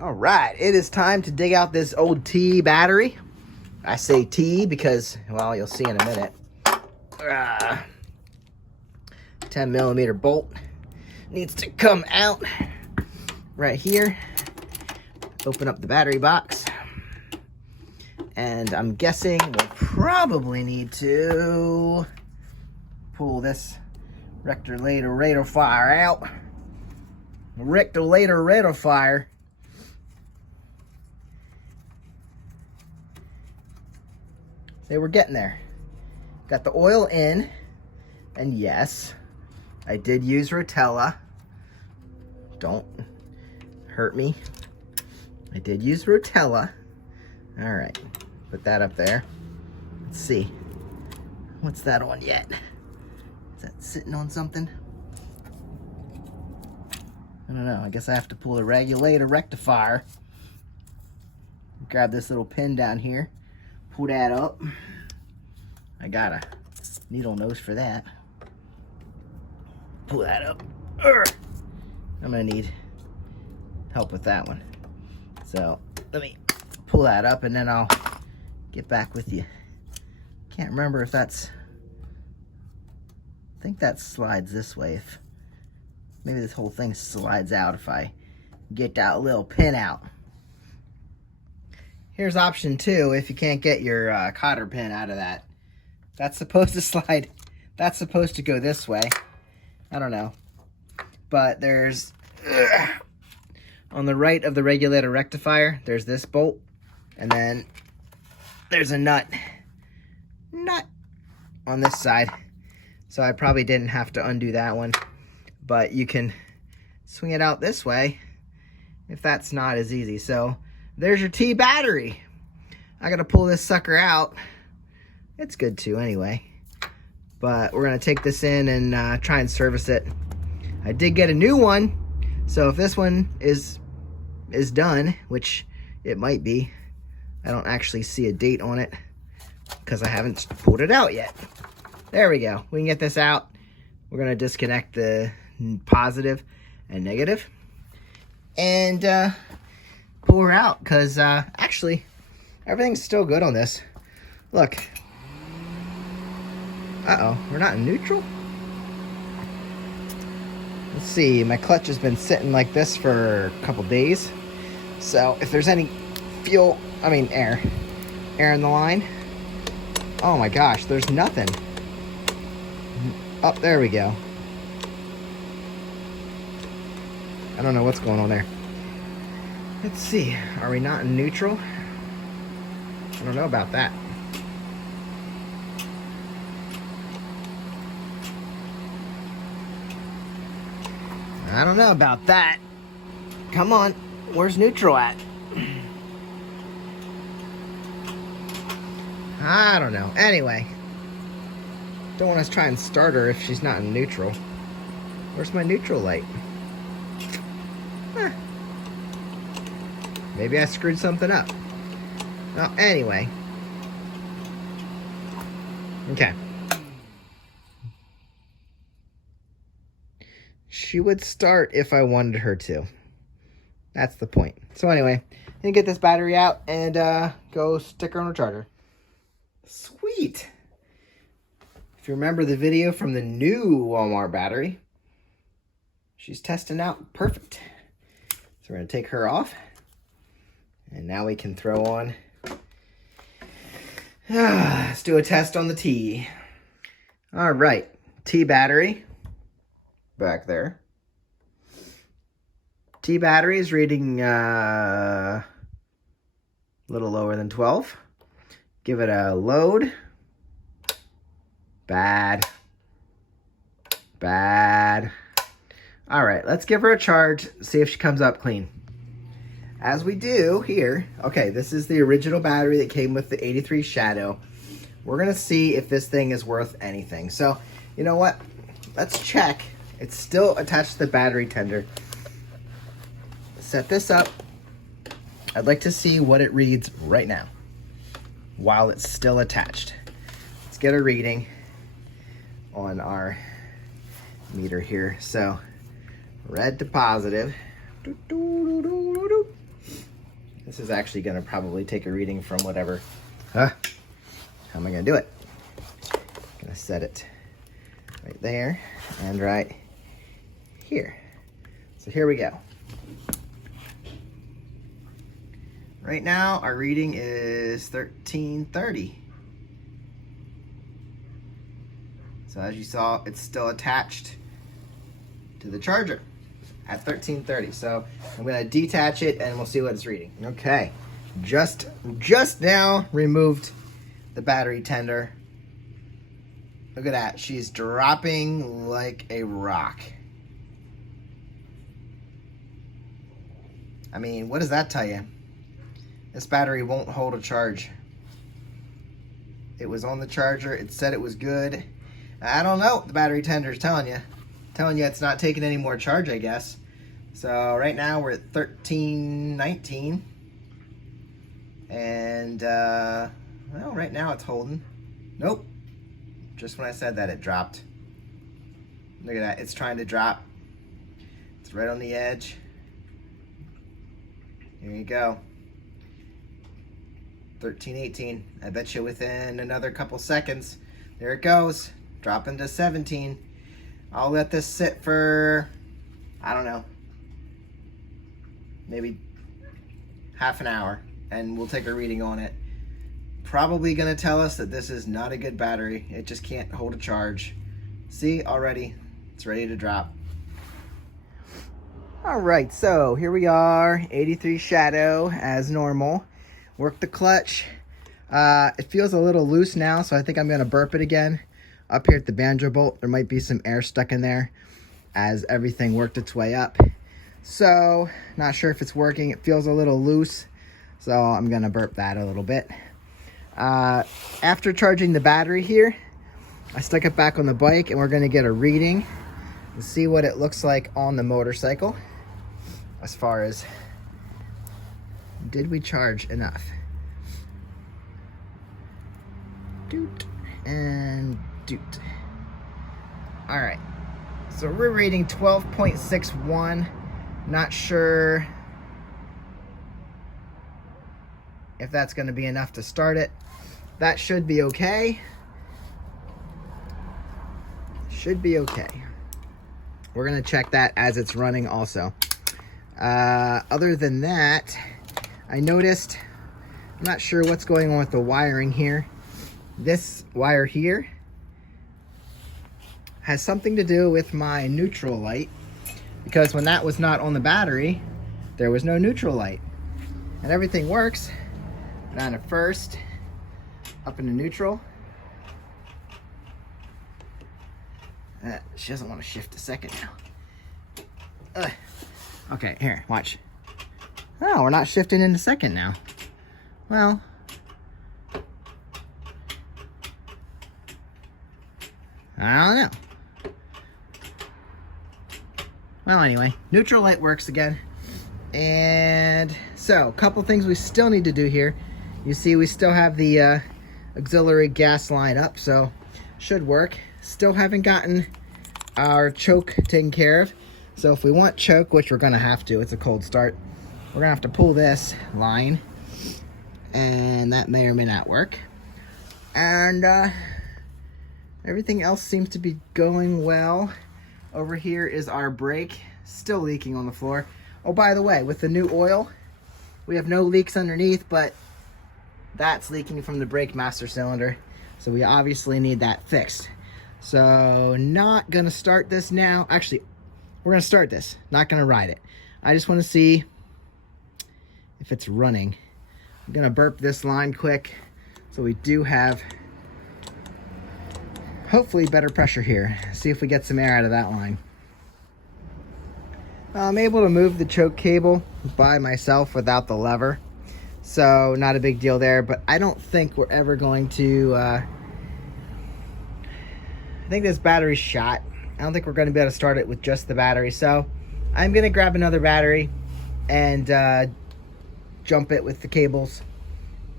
All right, it is time to dig out this old T battery. I say T because, well, you'll see in a minute. 10 millimeter bolt needs to come out right here. Open up the battery box. And I'm guessing we'll probably need to pull this rectifier out. Rectifier. Say we're getting there. Got the oil in, and yes, I did use Rotella. Don't hurt me. I did use Rotella. All right, put that up there. Let's see. What's that on yet? Is that sitting on something? I don't know. I guess I have to pull the regulator rectifier. Grab this little pin down here. Pull that up. I got a needle nose for that. Pull that up. Urgh. I'm gonna need help with that one. So let me pull that up and then I'll get back with you. Can't remember if that's, I think that slides this way. If maybe this whole thing slides out if I get that little pin out. Here's option 2 if you can't get your cotter pin out of that. That's supposed to slide. That's supposed to go this way. I don't know. But there's, on the right of the regulator rectifier, there's this bolt. And then there's a nut on this side. So I probably didn't have to undo that one. But you can swing it out this way if that's not as easy. So there's your T battery. I gotta pull this sucker out. It's good too anyway. But we're gonna take this in and try and service it. I did get a new one. So if this one is done, which it might be, I don't actually see a date on it because I haven't pulled it out yet. There we go. We can get this out. We're gonna disconnect the positive and negative and pull her out because actually everything's still good on this. Look. Uh-oh, we're not in neutral? Let's see, my clutch has been sitting like this for a couple days. So if there's any air in the line. Oh my gosh, there's nothing. Oh, there we go. I don't know what's going on there. Let's see, are we not in neutral? I don't know about that. I don't know about that. Come on, where's neutral at? I don't know. Anyway, don't want to try and start her if she's not in neutral. Where's my neutral light? Huh. Maybe I screwed something up. Well, anyway. Okay. She would start if I wanted her to. That's the point. So anyway, I'm gonna get this battery out and go stick her on a charger. Sweet. If you remember the video from the new Walmart battery, she's testing out perfect. So we're gonna take her off. And now we can throw on, let's do a test on the T. All right, T battery, back there. T battery is reading a little lower than 12. Give it a load. Bad. All right, let's give her a charge, see if she comes up clean. As we do here, okay, this is the original battery that came with the 83 Shadow. We're gonna see if this thing is worth anything. So, you know what? Let's check. It's still attached to the battery tender. Set this up. I'd like to see what it reads right now while it's still attached. Let's get a reading on our meter here. So, red to positive. This is actually gonna probably take a reading from whatever. How am I gonna do it? Gonna set it right there and right here. So here we go. Right now, our reading is 1330. So as you saw, it's still attached to the charger at 1330. So I'm gonna detach it and we'll see what it's reading. Okay, just now removed the battery tender. Look at that, she's dropping like a rock. I mean, what does that tell you? This battery won't hold a charge. It was on the charger, it said it was good. I don't know, the battery tender is telling you it's not taking any more charge, I guess. So right now we're at 1319. And, well, right now it's holding. Nope. Just when I said that, it dropped. Look at that, it's trying to drop. It's right on the edge. Here you go. 1318. I bet you within another couple seconds, there it goes, dropping to 17. I'll let this sit for, I don't know, maybe half an hour, and we'll take a reading on it. Probably gonna tell us that this is not a good battery. It just can't hold a charge. See, already, it's ready to drop. All right, so here we are, 83 Shadow as normal. Work the clutch. It feels a little loose now, so I think I'm gonna burp it again. Up here at the banjo bolt, there might be some air stuck in there as everything worked its way up. So, not sure if it's working. It feels a little loose, so I'm gonna burp that a little bit. After charging the battery here, I stuck it back on the bike and we're gonna get a reading and see what it looks like on the motorcycle as far as did we charge enough? Doot and doot. All right, so we're reading 12.61. Not sure if that's going to be enough to start it. That should be okay. Should be okay. We're going to check that as it's running also. Other than that, I noticed, I'm not sure what's going on with the wiring here. This wire here has something to do with my neutral light, because when that was not on the battery, there was no neutral light. And everything works. Down to first, up into neutral. She doesn't want to shift a second now. Okay, here, watch. Oh, we're not shifting into second now. Well, I don't know. Well, anyway, neutral light works again. And so, a couple things we still need to do here. You see we still have the auxiliary gas line up, so should work. Still haven't gotten our choke taken care of. So if we want choke, which we're gonna have to, it's a cold start, we're gonna have to pull this line, and that may or may not work. And everything else seems to be going well. Over here is our brake, still leaking on the floor. Oh, by the way, with the new oil, we have no leaks underneath, but that's leaking from the brake master cylinder. So we obviously need that fixed. So not gonna start this now. Actually, we're gonna start this, not gonna ride it. I just wanna see if it's running. I'm gonna burp this line quick so we do have hopefully better pressure here. See if we get some air out of that line. I'm able to move the choke cable by myself without the lever, so not a big deal there, but I don't think we're ever going to, I think this battery's shot. I don't think we're gonna be able to start it with just the battery, so I'm gonna grab another battery and jump it with the cables,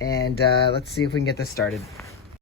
and let's see if we can get this started.